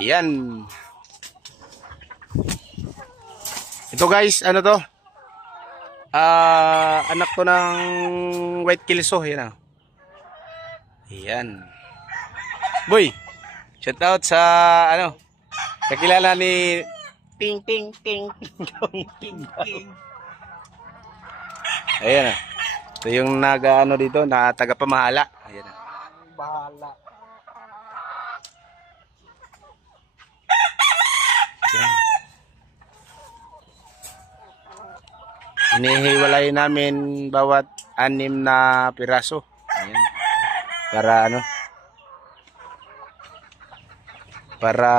Ayan. Ito guys, ano to? Anak to ng white kilso. Ayan. Ayan. Boy, shout out sa ano, kakilala ni Ting Ting Ting Ting Ting. Ayan. Ito yung nag-ano dito, na taga-pamahala. Ayan. Bahala. Ayan. Inihiwalay namin bawat 6 na piraso. Ayan. Para ano? Para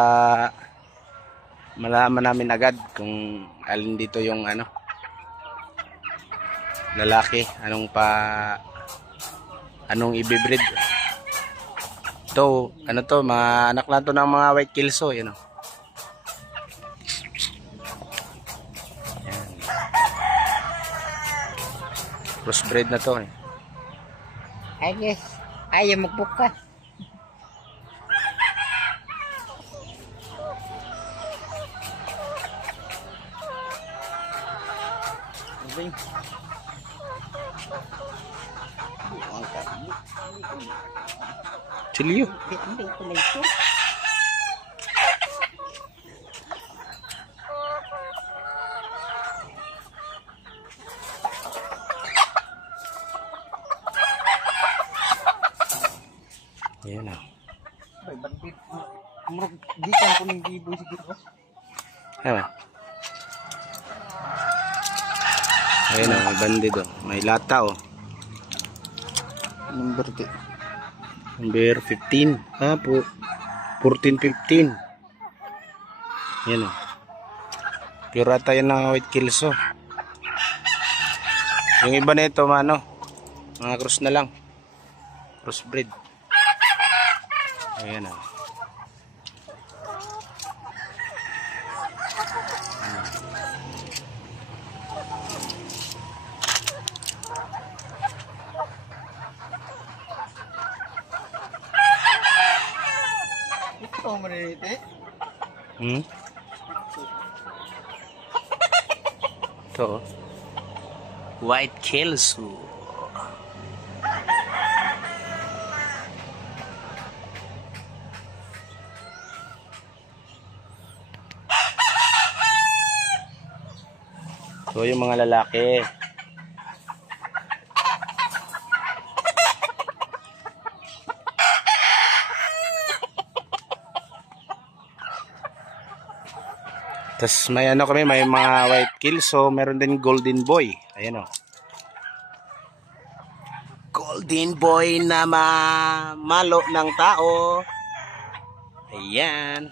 malaman namin agad kung alin dito yung ano, lalaki, anong ibibreed. Ito, ano to, mga anak lang to ng mga white kilso, yun o. Ayan. Crossbred na to eh. Ay guys, ayaw magbuka. Chiliyo. Ayan na. Ay, bandit. Murag gikan ko ng giboy siguro. Ayan. Ayan na, may bandit o. May lata o. Number 15. Po. 14-15. Ayan o. Pure ata yun ng white kilso. Yung iba na ito, mga cross na lang. Crossbreed. Ayan o. Ito manilite. Ito. White kilso. So yung mga lalaki. Tapos may ano kami, may mga white kilso, meron din golden boy. Ayan o. Golden boy na malo ng tao. Ayan.